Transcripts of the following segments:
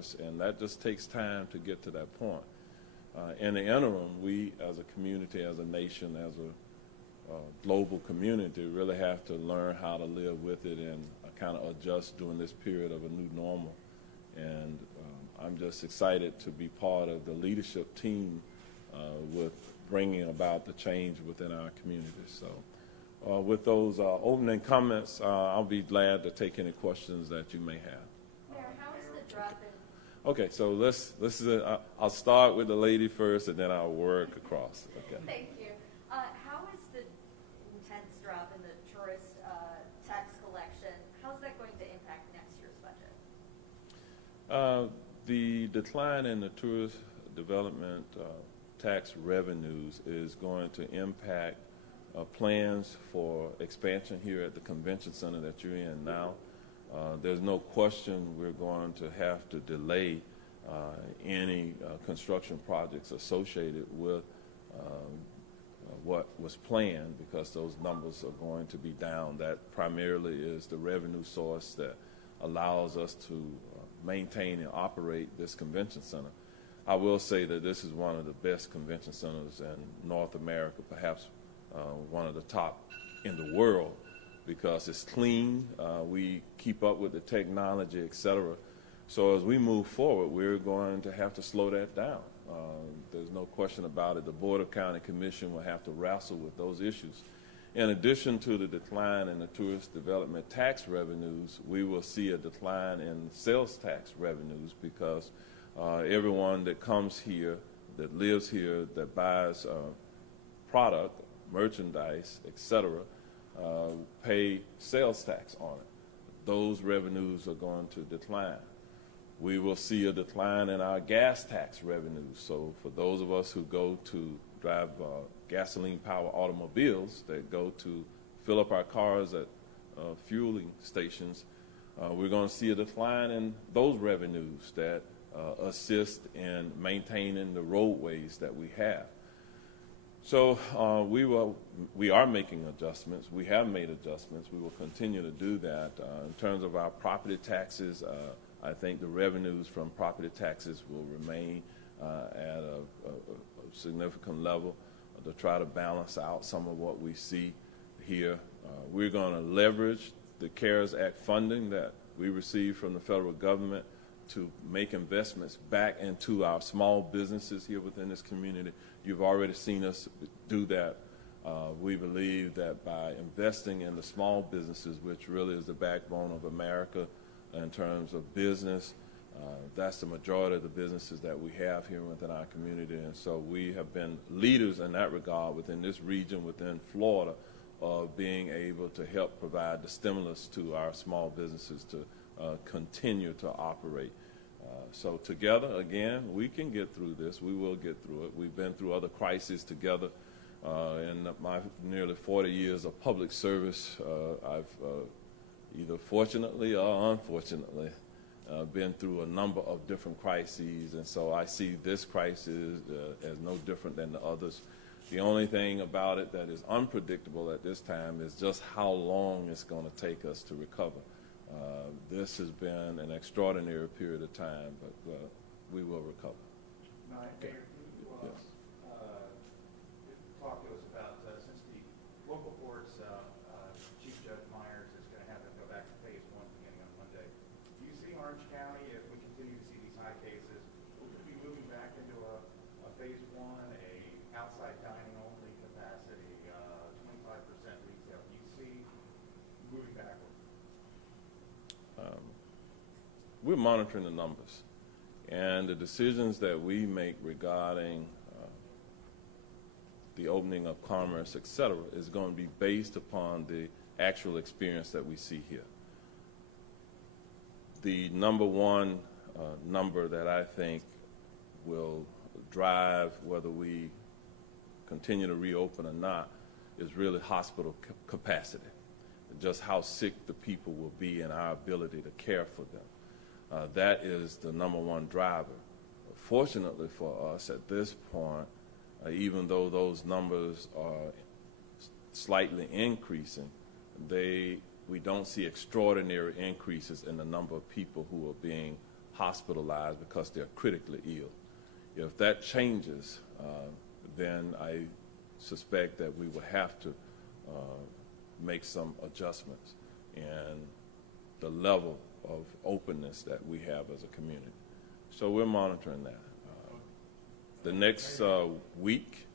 commerce, and that just takes time to get to that point. In the interim, we as a community, as a nation, as a global community really have to learn how to live with it and kind of adjust during this period of a new normal. And I'm just excited to be part of the leadership team with bringing about the change within our community. So with those opening comments, I'll be glad to take any questions that you may have. Mayor, how is the drop in? Okay, so I'll start with the lady first, and then I'll work across. Okay. Thank you. How is the intense drop in the tourist tax collection? How's that going to impact next year's budget? The decline in the tourist development tax revenues is going to impact plans for expansion here at the convention center that you're in now. There's no question we're going to have to delay any construction projects associated with what was planned, because those numbers are going to be down. That primarily is the revenue source that allows us to maintain and operate this convention center. I will say that this is one of the best convention centers in North America, perhaps one of the top in the world, because it's clean, we keep up with the technology, et cetera. So as we move forward, we're going to have to slow that down. There's no question about it. The Board of County Commission will have to wrestle with those issues. In addition to the decline in the tourist development tax revenues, we will see a decline in sales tax revenues, because everyone that comes here, that lives here, that buys product, merchandise, et cetera, pay sales tax on it. Those revenues are going to decline. We will see a decline in our gas tax revenues. So for those of us who go to drive gasoline-powered automobiles that go to fill up our cars at fueling stations, we're going to see a decline in those revenues that assist in maintaining the roadways that we have. So we are making adjustments. We have made adjustments. We will continue to do that. In terms of our property taxes, I think the revenues from property taxes will remain at a significant level to try to balance out some of what we see here. We're going to leverage the CARES Act funding that we receive from the federal government to make investments back into our small businesses here within this community. You've already seen us do that. We believe that by investing in the small businesses, which really is the backbone of America in terms of business, that's the majority of the businesses that we have here within our community. And so we have been leaders in that regard within this region, within Florida, of being able to help provide the stimulus to our small businesses to continue to operate. So together, again, we can get through this. We will get through it. We've been through other crises together. In my nearly 40 years of public service, I've either fortunately or unfortunately been through a number of different crises, and so I see this crisis as no different than the others. The only thing about it that is unpredictable at this time is just how long it's going to take us to recover. This has been an extraordinary period of time, but we will recover. Okay. Talk to us about, since the local courts, Chief Judge Myers is going to have them go back to phase 1 beginning on Monday. Do you see Orange County, if we continue to see these high cases, will we be moving back into a phase 1, a outside dining only capacity, 25% retail? Do you see moving backward? We're monitoring the numbers, and the decisions that we make regarding the opening of commerce, et cetera, is going to be based upon the actual experience that we see here. The number one number that I think will drive whether we continue to reopen or not is really hospital capacity, just how sick the people will be and our ability to care for them. That is the number one driver. Fortunately for us at this point, even though those numbers are slightly increasing, we don't see extraordinary increases in the number of people who are being hospitalized because they're critically ill. If that changes, then I suspect that we will have to make some adjustments in the level of openness that we have as a community. So we're monitoring that. The next week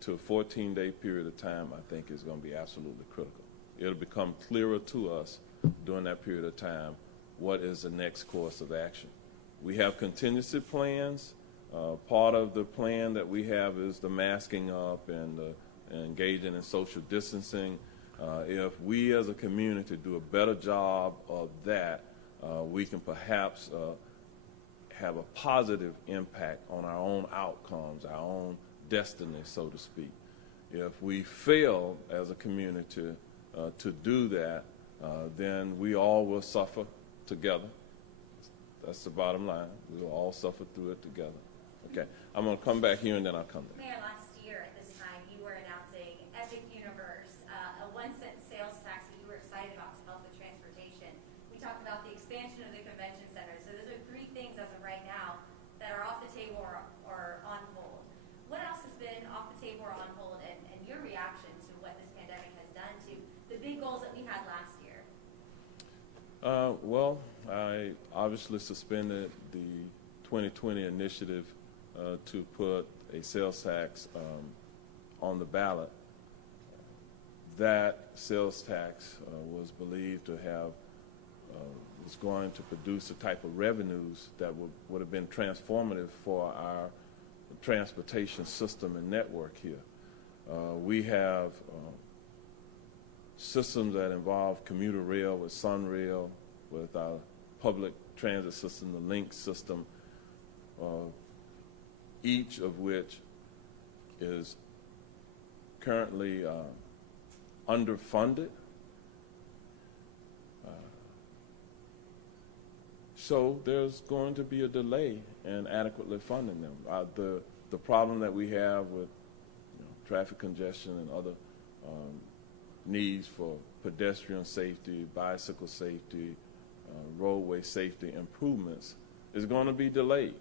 to a 14-day period of time, I think, is going to be absolutely critical. It'll become clearer to us during that period of time what is the next course of action. We have contingency plans. Part of the plan that we have is the masking up and engaging in social distancing. If we as a community do a better job of that, we can perhaps have a positive impact on our own outcomes, our own destiny, so to speak. If we fail as a community to do that, then we all will suffer together. That's the bottom line. We will all suffer through it together. Okay, I'm going to come back here and then I'll come there. Mayor, last year at this time, you were announcing Epic Universe, a 1-cent sales tax that you were excited about to help with transportation. We talked about the expansion of the convention center. So those are 3 things as of right now that are off the table or on hold. What else has been off the table or on hold, and your reaction to what this pandemic has done to the big goals that we had last year? Well, I obviously suspended the 2020 initiative to put a sales tax on the ballot. That sales tax was believed to have was going to produce a type of revenues that would have been transformative for our transportation system and network here. We have systems that involve commuter rail with SunRail, with our public transit system, the Link system, each of which is currently underfunded. So there's going to be a delay in adequately funding them. The problem that we have with traffic congestion and other needs for pedestrian safety, bicycle safety, roadway safety improvements is going to be delayed.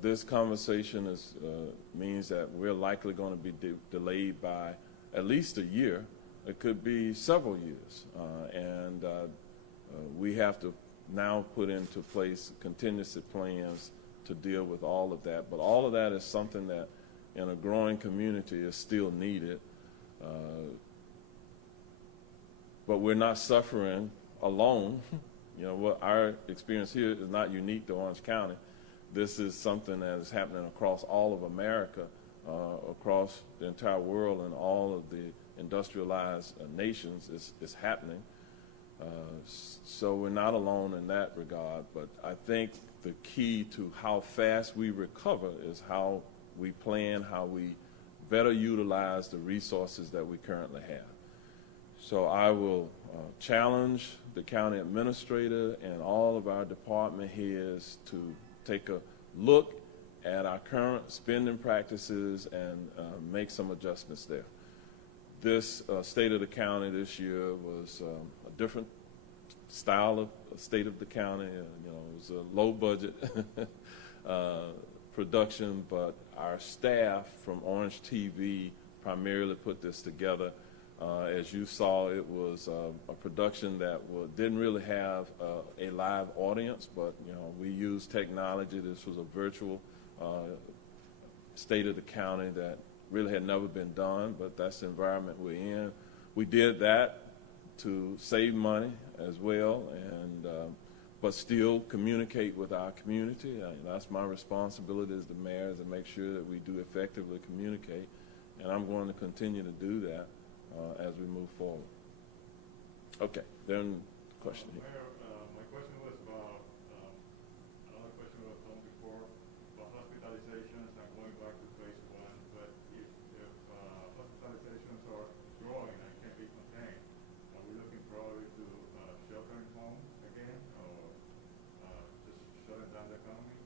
This conversation means that we're likely going to be delayed by at least a year. It could be several years. And we have to now put into place contingency plans to deal with all of that. But all of that is something that in a growing community is still needed. But we're not suffering alone. What our experience here is not unique to Orange County. This is something that is happening across all of America, across the entire world, and all of the industrialized nations is happening. So we're not alone in that regard, but I think the key to how fast we recover is how we plan, how we better utilize the resources that we currently have. So I will challenge the county administrator and all of our department heads to take a look at our current spending practices and make some adjustments there. This state of the county this year was a different style of state of the county. It was a low budget production, but our staff from Orange TV primarily put this together. As you saw, it was a production that didn't really have a live audience, but we used technology. This was a virtual state of the county that really had never been done, but that's the environment we're in. We did that to save money as well, and but still communicate with our community. That's my responsibility as the mayor, is to make sure that we do effectively communicate, and I'm going to continue to do that as we move forward. Okay, then question here. Mayor, my question was about, another question was done before, about hospitalizations and going back to phase 1, but if hospitalizations are growing and can't be contained, are we looking probably to sheltering home again, or just shutting down the economy?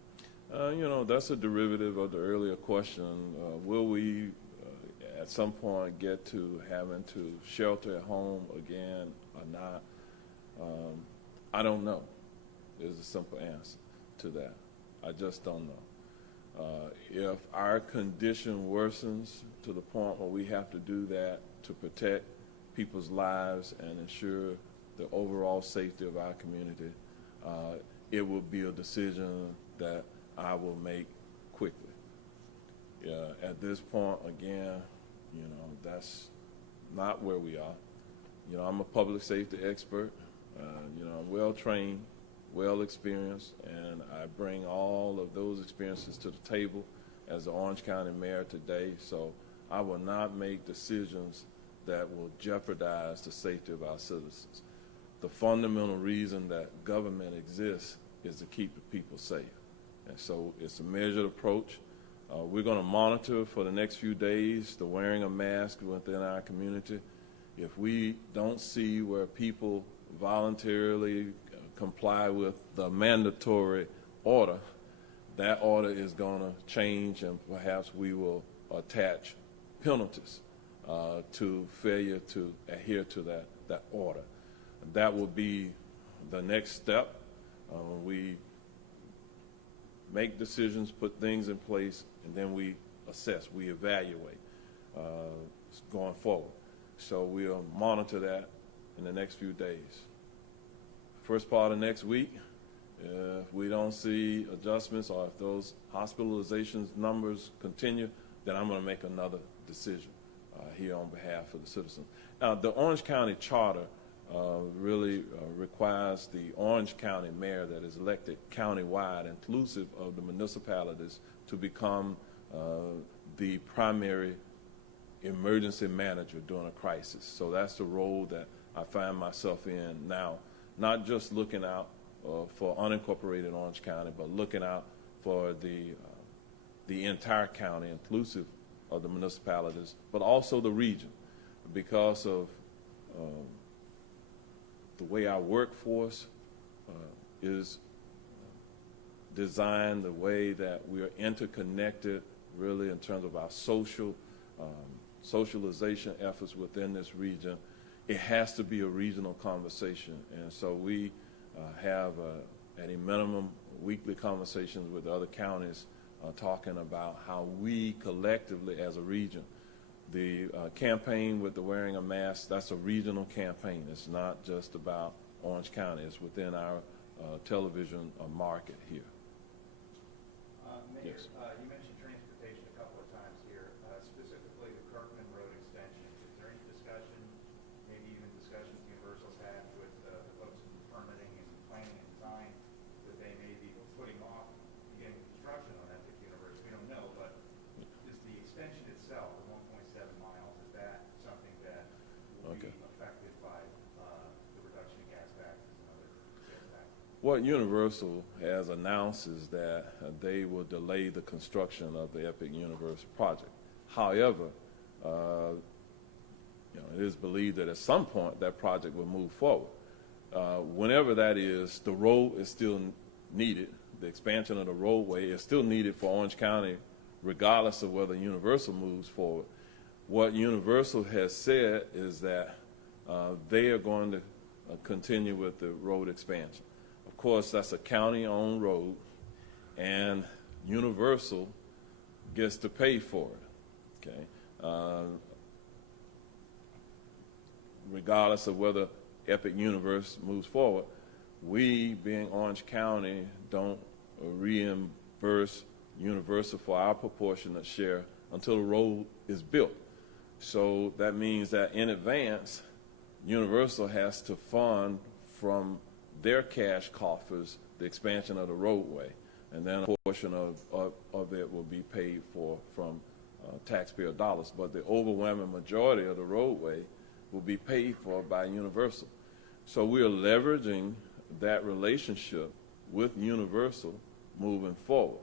That's a derivative of the earlier question. Will we at some point get to having to shelter at home again or not? I don't know is a simple answer. to that. I just don't know. If our condition worsens to the point where we have to do that to protect people's lives and ensure the overall safety of our community, it will be a decision that I will make quickly. At this point, again, that's not where we are. I'm a public safety expert. I'm well-trained, well-experienced, and I bring all of those experiences to the table as the Orange County mayor today. So I will not make decisions that will jeopardize the safety of our citizens. The fundamental reason that government exists is to keep the people safe. And so it's a measured approach. We're going to monitor for the next few days the wearing of masks within our community. If we don't see where people voluntarily comply with the mandatory order, that order is going to change, and perhaps we will attach penalties to failure to adhere to that order. That will be the next step. We make decisions, put things in place, and then we assess, we evaluate going forward. So we'll monitor that in the next few days. First part of next week, if we don't see adjustments or if those hospitalizations numbers continue, then I'm going to make another decision here on behalf of the citizens. Now, the Orange County Charter really requires the Orange County mayor that is elected countywide, inclusive of the municipalities, to become the primary emergency manager during a crisis. So that's the role that I find myself in now, not just looking out for unincorporated Orange County, but looking out for the entire county, inclusive of the municipalities, but also the region, because of the way our workforce is designed, the way that we are interconnected, really, in terms of our socialization efforts within this region. It has to be a regional conversation, and so we have, at a minimum, weekly conversations with other counties talking about how we collectively, as a region, the campaign with the wearing of masks, that's a regional campaign. It's not just about Orange County. It's within our television market here. Mayor, Yes. You mentioned transportation a couple of times here, specifically the Kirkman Road extension. Is there any discussion, maybe even discussions Universal's had with the folks in permitting and planning and design, that they may be putting off beginning construction on Epic Universe? We don't know, but is the extension itself, the 1.7 miles, is that something that will be affected by the reduction in gas taxes and other sales taxes? What Universal has announced is that they will delay the construction of the Epic Universe project. However, it is believed that at some point that project will move forward. Whenever that is, the road is still needed. The expansion of the roadway is still needed for Orange County, regardless of whether Universal moves forward. What Universal has said is that they are going to continue with the road expansion. Of course, that's a county-owned road, and Universal gets to pay for it, okay? Regardless of whether Epic Universe moves forward, we, being Orange County, don't reimburse Universal for our proportionate share until the road is built. So that means that in advance, Universal has to fund from their cash coffers the expansion of the roadway, and then a portion of it will be paid for from taxpayer dollars. But the overwhelming majority of the roadway will be paid for by Universal. So we are leveraging that relationship with Universal moving forward.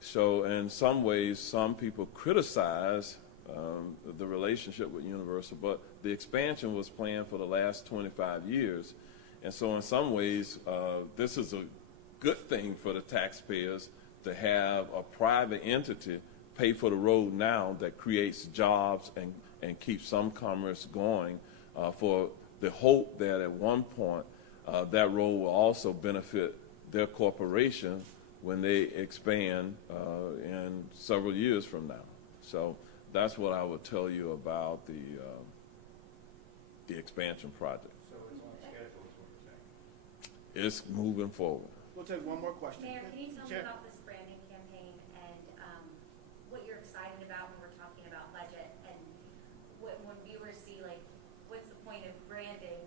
So in some ways, some people criticize the relationship with Universal, but the expansion was planned for the last 25 years. And so in some ways, this is a good thing for the taxpayers to have a private entity pay for the road now that creates jobs and keeps some commerce going, for the hope that at one point that road will also benefit their corporation when they expand in several years from now. So that's what I would tell you about the expansion project. So it's on schedule, is what you're saying? It's moving forward. We'll take one more question. Mayor, can you tell me Sure. about this branding campaign and what you're excited about when we're talking about budget, and when viewers see, like, what's the point of branding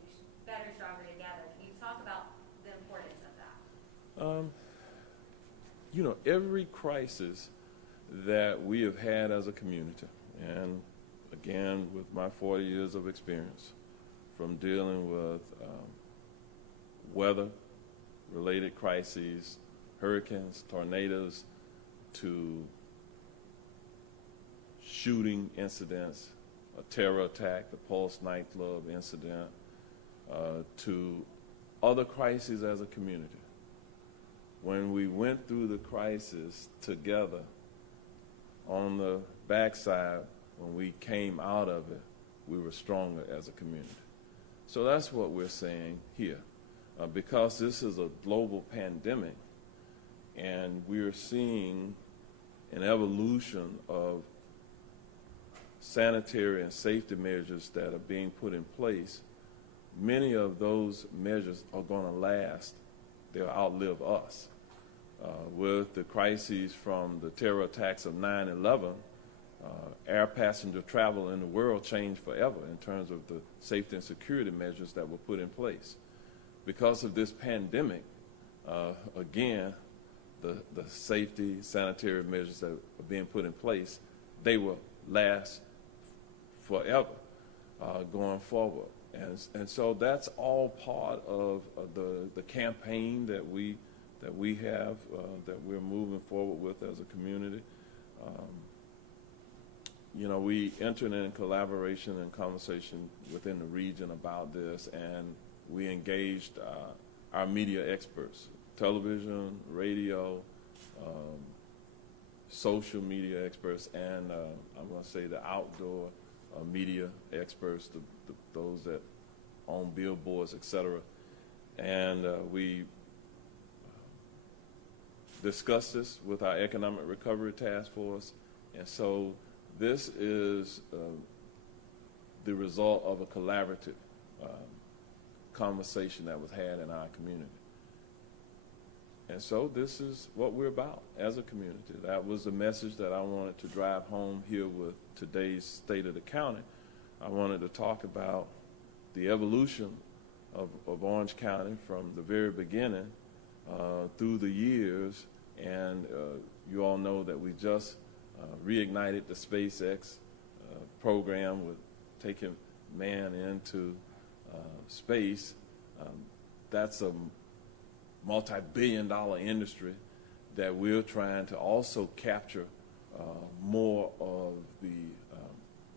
Better, Stronger Together? Can you talk about the importance of that? You know, every crisis that we have had as a community, and again, with my 40 years of experience, from dealing with weather-related crises, hurricanes, tornadoes, to shooting incidents, a terror attack, the Pulse nightclub incident, to other crises as a community. When we went through the crisis together, on the backside, when we came out of it, we were stronger as a community. So that's what we're saying here. Because this is a global pandemic, and we're seeing an evolution of sanitary and safety measures that are being put in place, many of those measures are going to last. They'll outlive us. With the crises from the terror attacks of 9/11, air passenger travel in the world changed forever in terms of the safety and security measures that were put in place. Because of this pandemic, again, the safety, sanitary measures that are being put in place, they will last forever going forward. And so that's all part of the campaign that we have, that we're moving forward with as a community. You know, we entered in collaboration and conversation within the region about this, and we engaged our media experts, television, radio, social media experts, and I'm going to say the outdoor media experts, those that own billboards, et cetera. And we discussed this with our Economic Recovery Task Force, and so this is the result of a collaborative conversation that was had in our community. And so this is what we're about as a community. That was the message that I wanted to drive home here with today's State of the County. I wanted to talk about the evolution of Orange County from the very beginning through the years, and you all know that we just reignited the SpaceX program with taking man into space. That's a multi-billion-dollar industry that we're trying to also capture more of the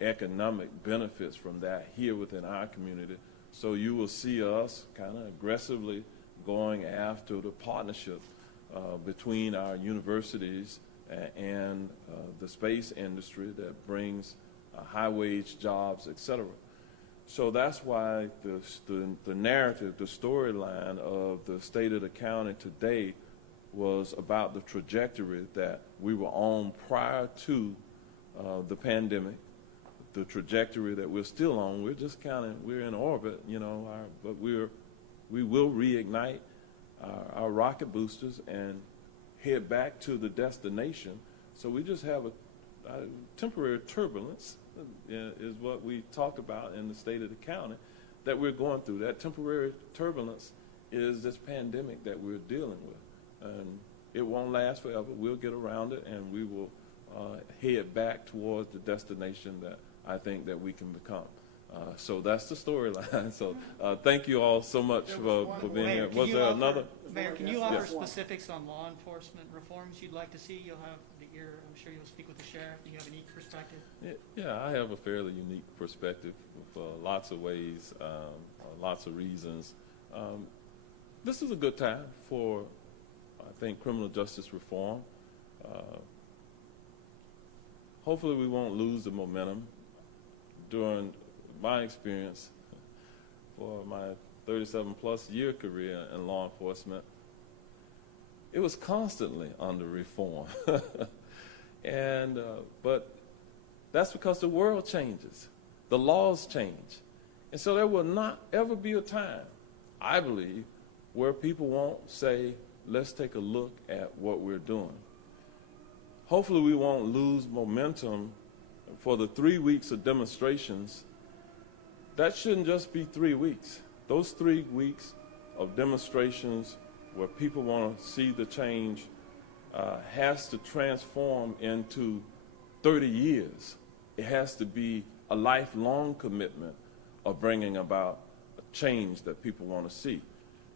economic benefits from that here within our community. So you will see us kind of aggressively going after the partnership between our universities and the space industry that brings high-wage jobs, et cetera. So that's why the narrative, the storyline of the State of the County today was about the trajectory that we were on prior to the pandemic, the trajectory that we're still on. We're just we're in orbit, you know, but we will reignite our rocket boosters and head back to the destination. So we just have a temporary turbulence is what we talk about in the State of the County that we're going through. That temporary turbulence is this pandemic that we're dealing with. And it won't last forever. We'll get around it, and we will head back towards the destination that I think that we can become. So that's the storyline. So thank you all so much for being here. Was there another? Mayor, can you offer Yes. specifics on law enforcement reforms you'd like to see? You'll have the ear, I'm sure you'll speak with the sheriff. Do you have a unique perspective? Yeah, I have a fairly unique perspective for lots of ways, lots of reasons. This is a good time for, I think, criminal justice reform. Hopefully we won't lose the momentum. During my experience for my 37-plus year career in law enforcement, it was constantly under reform. But that's because the world changes. The laws change. And so there will not ever be a time, I believe, where people won't say, let's take a look at what we're doing. Hopefully we won't lose momentum for the 3 weeks of demonstrations. That shouldn't just be 3 weeks. Those 3 weeks of demonstrations where people want to see the change has to transform into 30 years. It has to be a lifelong commitment of bringing about a change that people want to see.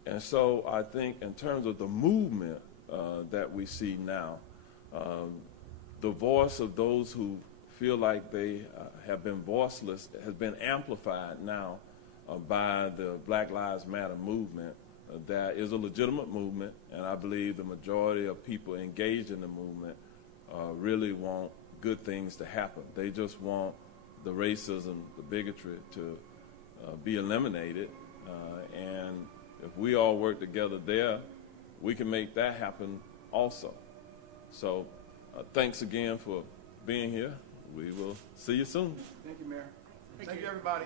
And so I think in terms of the movement that we see now, the voice of those who feel like they have been voiceless has been amplified now by the Black Lives Matter movement. That is a legitimate movement, and I believe the majority of people engaged in the movement really want good things to happen. They just want the racism, the bigotry to be eliminated, and if we all work together there, we can make that happen also. So thanks again for being here. We will see you soon. Thank you, Mayor. Thank Thank you. you, everybody.